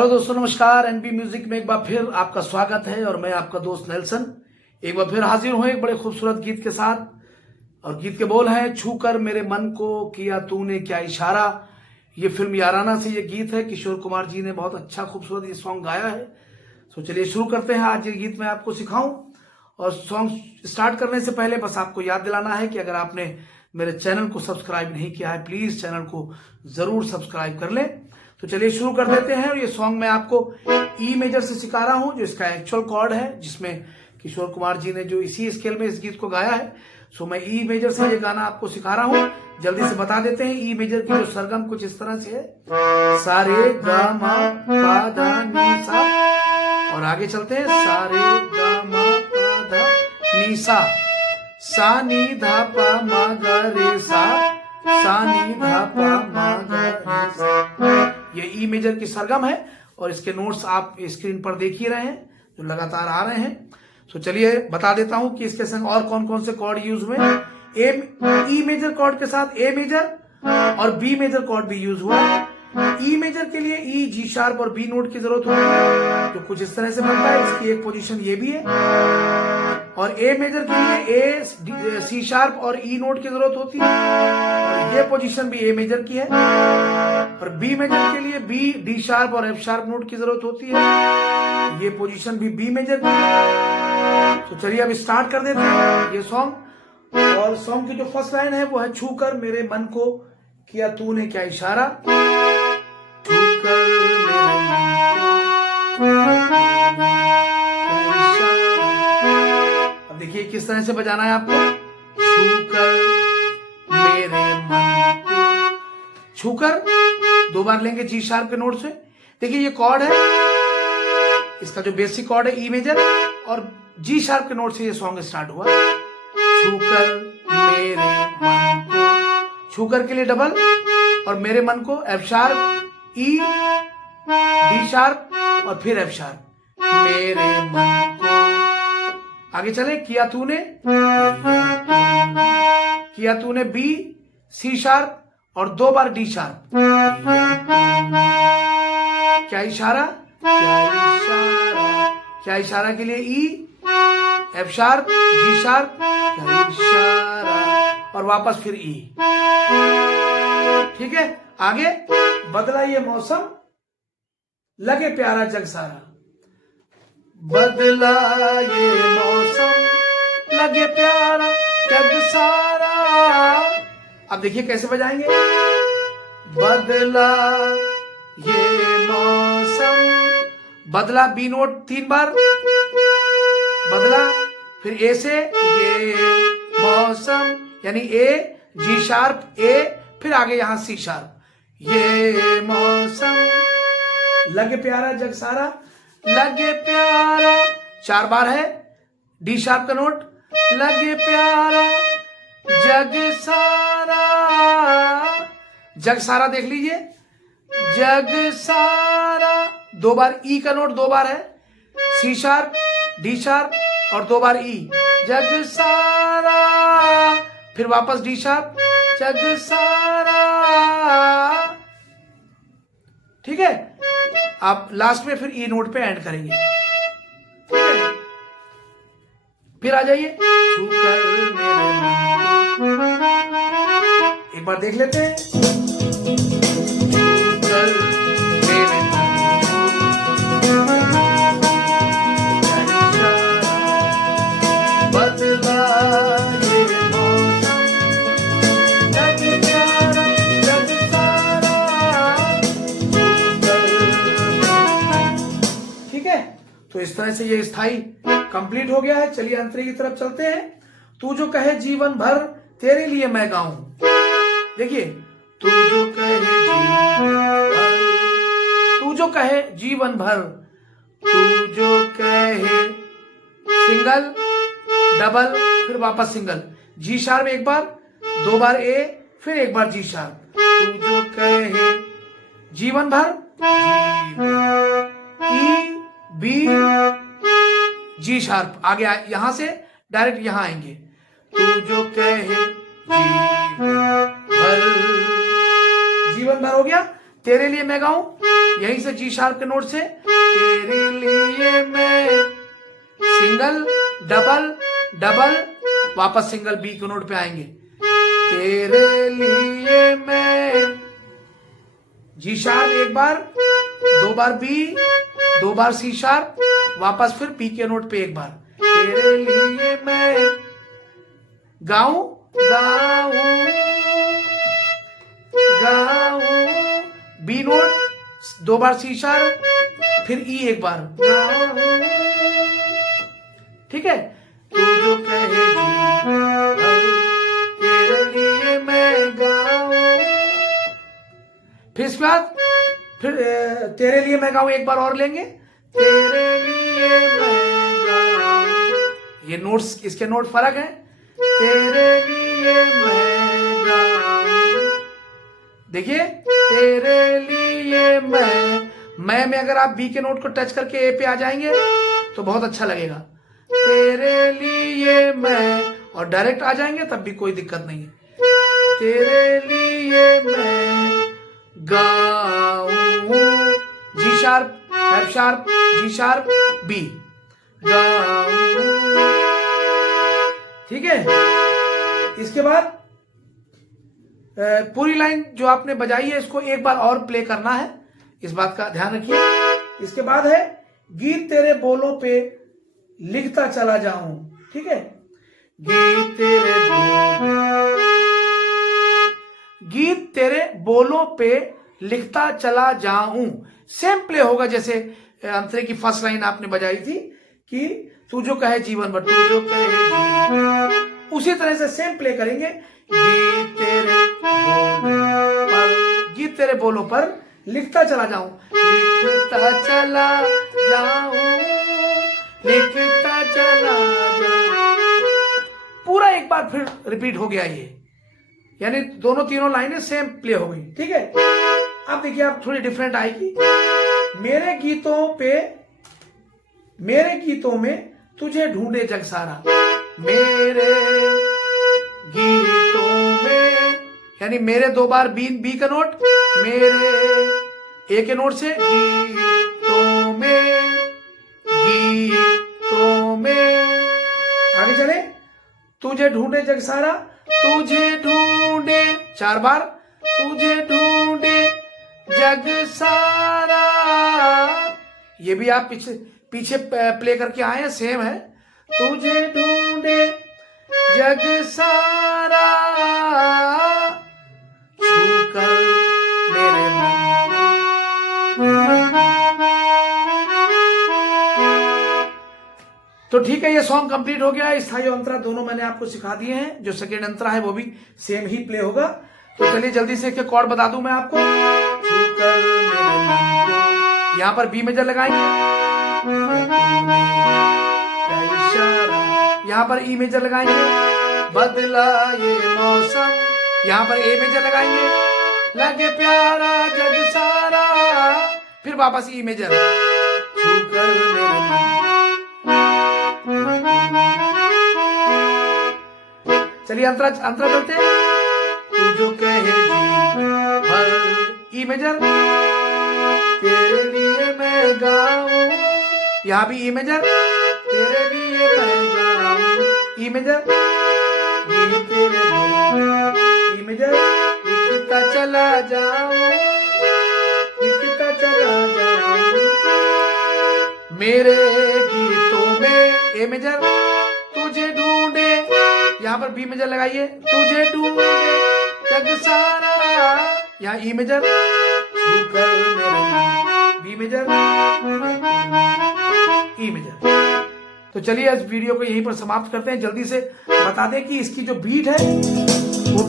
Hello दोस्तों, नमस्कार। NP music में एक बार फिर आपका स्वागत है और मैं आपका दोस्त नेल्सन एक बार फिर हाजिर हूं एक बड़े खूबसूरत गीत के साथ। और गीत के बोल हैं, छू कर मेरे मन को किया तूने क्या इशारा। ये फिल्म याराना से ये गीत है। किशोर कुमार जी ने बहुत अच्छा खूबसूरत ये सॉन्ग गाया है। तो चलिए शुरू करते हैं। आज ये गीत मैं आपको सिखाऊं। और सॉन्ग स्टार्ट करने से पहले बस आपको याद दिलाना है कि अगर आपने मेरे चैनल को सब्सक्राइब नहीं किया है, प्लीज चैनल को जरूर सब्सक्राइब कर लें। तो चलिए शुरू कर देते हैं। और ये सॉन्ग मैं आपको ई मेजर से सिखा रहा हूं, जो इसका एक्चुअल कॉर्ड है, जिसमें किशोर कुमार जी ने जो इसी स्केल में इस गीत को गाया है। सो मैं ई मेजर से ये गाना आपको सिखा रहा हूं। जल्दी से बता देते हैं। ई मेजर की जो सरगम कुछ इस तरह से है, सारे गा मा पा धा नी सा। और आगे चलते हैं, सारे गा मा पा धा नी सा नी धा पा मा गा रे सा नी धा पा मा गा रे सा। ये ई मेजर की सरगम है और इसके नोट्स आप स्क्रीन पर देख ही रहे हैं, जो लगातार आ रहे हैं। तो चलिए बता देता हूं कि इसके संग और कौन कौन से कॉर्ड यूज हुए। ई मेजर कॉर्ड के साथ ए मेजर और बी मेजर कॉर्ड भी यूज हुआ। ई मेजर के लिए ई, जी शार्प और बी नोट की जरूरत होती है, जो कुछ इस तरह से बनता है। इसकी एक पोजीशन ये भी है। और ए मेजर के लिए ए, सी शार्प और ई नोट की जरूरत होती है, और ये पोजीशन भी ए मेजर की है। और बी मेजर के लिए बी, डी शार्प और एफ शार्प नोट की जरूरत होती है, ये पोजीशन भी बी मेजर की है। तो चलिए अब स्टार्ट कर देते हैं ये सॉन्ग। और सॉन्ग की जो फर्स्ट लाइन है वो है, छू कर मेरे मन को किया तूने क्या इशारा। छू कर मेरे मन को क्या इशारा। अब देखिए किस तरह से बजाना है आपको। छू कर मेरे मन को, छू कर दो बार लेंगे जी शार्प के नोट से। देखिए ये कॉर्ड है, इसका जो बेसिक कॉर्ड है ई मेजर, और जी शार्प के नोट से ये सॉन्ग स्टार्ट हुआ। छू कर मेरे मन को, छू कर के लिए डबल, और मेरे मन को एफ शार्प, ई, डी शार्प और फिर एफ शार्प। मेरे मन को, आगे चले, किया तूने, किया तूने बी, सी शार्प और दो बार डी शार्प। क्या इशारा, क्या इशारा, क्या इशारा के लिए ई, एफ शार्प, जी शार्प, क्या इशारा, और वापस फिर ई। ठीक है, आगे, बदला ये मौसम लगे प्यारा जग सारा। बदला ये मौसम लगे प्यारा जग सारा। अब देखिए कैसे बजाएंगे। बदला ये मौसम, बदला बी नोट 3 बार, बदला, फिर ए से ये मौसम, यानी ए, जी शार्प, ए, फिर आगे यहां सी शार्प। ये मौसम लगे प्यारा जग सारा, लगे प्यारा 4 बार है, डी शार्प का नोट, लगे प्यारा जग सारा। जग सारा देख लीजिए, जग सारा 2 बार, ई का नोट 2 बार है, सी शार्प, डी शार्प और 2 बार ई, जग सारा, फिर वापस डी शार्प, जग सारा। ठीक है, आप लास्ट में फिर ई नोट पे एंड करेंगे। ठीक है, फिर आ जाइए, छू कर मेरे मन को, एक बार देख लेते हैं। तो इस तरह से ये स्थाई कंप्लीट हो गया है। चलिए अंतरे की तरफ चलते हैं। तू जो कहे जीवन भर तेरे लिए मैं गाऊं। देखिए, तू जो कहे जीवन भर, तू जो कहे जीवन भर, तू जो कहे, सिंगल, डबल, फिर वापस सिंगल, जी शार्प एक बार, 2 बार ए, फिर एक बार जी शार्प। तू जो कहे जीवन भर, ई, बी, जी शार्प, आगे यहां से डायरेक्ट यहां आएंगे। तू जो कहे जीवन भर, जीवन भर हो गया। तेरे लिए मैं गाऊं, यहीं से जी शार्प के नोट से तेरे लिए मैं सिंगल डबल डबल, वापस सिंगल बी के नोट पे आएंगे। तेरे लिए मैं जी शार्प एक बार, 2 बार बी, 2 बार सी शार्प, वापस फिर पी के नोट पे एक बार। तेरे लिए मैं गाऊं गाऊं गाऊं, बी नोट, 2 बार सी शार्प, फिर ई एक बार गाऊं। ठीक है, तू जो कहे तेरे लिए मैं गाऊं। फिर इसके बाद फिर तेरे लिए मैं गाऊं एक बार और लेंगे। तेरे लिए मैं गाऊं, ये नोट्स, इसके नोट फर्क है। तेरे लिए मैं गाऊं, देखिए तेरे लिए मैं में अगर आप बी के नोट को टच करके ए पे आ जाएंगे तो बहुत अच्छा लगेगा। तेरे लिए मैं, और डायरेक्ट आ जाएंगे तब भी कोई दिक्कत नहीं है। तेरे लिए मैं गाऊं, G sharp, F sharp, G sharp, B, गाऊं। ठीक है, इसके बाद पूरी लाइन जो आपने बजाई है इसको एक बार और प्ले करना है, इस बात का ध्यान रखिए। इसके बाद है गीत तेरे बोलों पे लिखता चला जाऊं। ठीक है, गीत तेरे बोलों पे लिखता चला जाऊं, सेम प्ले होगा जैसे अंतरे की फर्स्ट लाइन आपने बजाई थी कि तू जो कहे जीवन भर, तू जो कहे, उसी तरह से सेम प्ले करेंगे। गीत तेरे बोलों पर लिखता चला जाऊं, लिखता चला जाऊं, लिखता चला जाऊं। पूरा एक बार फिर रिपीट हो गया ये, यानी दोनों तीनों लाइनें सेम प्ले हो गई। ठीक है, अब देखिए आप थोड़ी डिफरेंट आएगी। मेरे गीतों में तुझे ढूंढे जग सारा, मेरे गीतों में, यानी मेरे 2 बार बी का नोट, मेरे ए के नोट से, गीतों में आगे चले। तुझे ढूंढे जग सारा, तुझे ढूंढे 4 बार, तुझे ढूंढे जग सारा, ये भी आप पीछे प्ले करके आए हैं, सेम है। तुझे ढूंढे जग सारा, छूकर मेरे मन। तो ठीक है, ये सॉन्ग कंप्लीट हो गया। स्थाई और अंतरा दोनों मैंने आपको सिखा दिए हैं। जो सेकेंड अंतरा है वो भी सेम ही प्ले होगा। तो चलिए जल्दी से इसके कॉर्ड बता दूं मैं आपको। यहां पर बी मेजर लगाएंगे, यहां पर ई मेजर लगाएंगे, बदला ये मौसम, यहां पर ए मेजर लगाएंगे, लगे प्यारा जग सारा, फिर वापस ई मेजर, चलिए अंतरा चलते। तू जो कहे ई मेजर, तेरे लिए मैं गाऊं, यहां भी ई मेजर, तेरे लिए मैं गाऊं, ई मेजर, ई मेजर, लिखता चला जाऊं, लिखता चला जाऊं, मेरे गीतों में, ए मेजर, तुझे ढूंढे, यहाँ पर बी मेजर लगाइए, तुझे ढूंढे जग सारा, यहाँ E major, B major, E major. तो चलिए इस वीडियो को यहीं पर समाप्त करते हैं। जल्दी से बता दें कि इसकी जो बीट है वो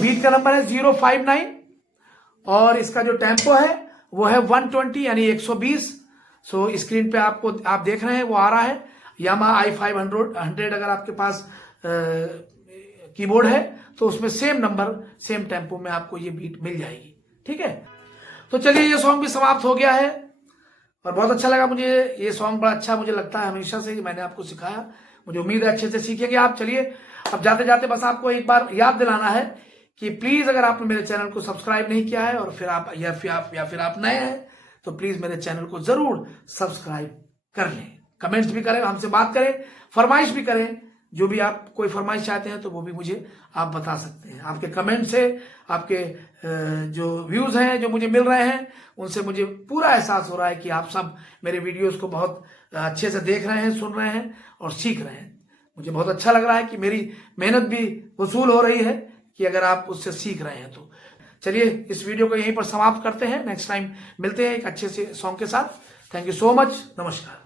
बीट का नंबर है 059 और इसका जो टेम्पो है वो है 120 यानी 120। सो स्क्रीन पे आपको आप देख रहे हैं वो आ रहा है। यामाहा i500 अगर आपके पास कीबोर्ड है तो उसमें सेम नंबर सेम टेम्पो में आपको ये बीट मिल जाएगी। ठीक है, तो चलिए ये सॉन्ग भी समाप्त हो गया है और बहुत अच्छा लगा मुझे। ये सॉन्ग बड़ा अच्छा मुझे लगता है हमेशा से, मैंने आपको सिखाया, मुझे उम्मीद है अच्छे से सीखेंगे आप। चलिए अब जाते जाते बस आपको एक बार याद दिलाना है कि प्लीज अगर आपने मेरे चैनल को सब्सक्राइब नहीं किया है और फिर आप या फिर आप नए हैं तो प्लीज मेरे चैनल को जरूर सब्सक्राइब कर लें, कमेंट्स भी करें, हमसे बात करें, फरमाइश भी करें। जो भी आप कोई फरमाइश चाहते हैं तो वो भी मुझे आप बता सकते हैं। आपके कमेंट से, आपके जो व्यूज हैं जो मुझे मिल रहे हैं, उनसे मुझे पूरा एहसास हो रहा है कि आप सब मेरे वीडियोस को बहुत अच्छे से देख रहे हैं, सुन रहे हैं और सीख रहे हैं। मुझे बहुत अच्छा लग रहा है कि मेरी मेहनत भी वसूल हो रही है कि अगर आप उससे सीख रहे हैं तो। चलिए इस वीडियो को यहीं पर समाप्त करते हैं। नेक्स्ट टाइम मिलते हैं एक अच्छे से सॉन्ग के साथ। Thank you so much. नमस्कार।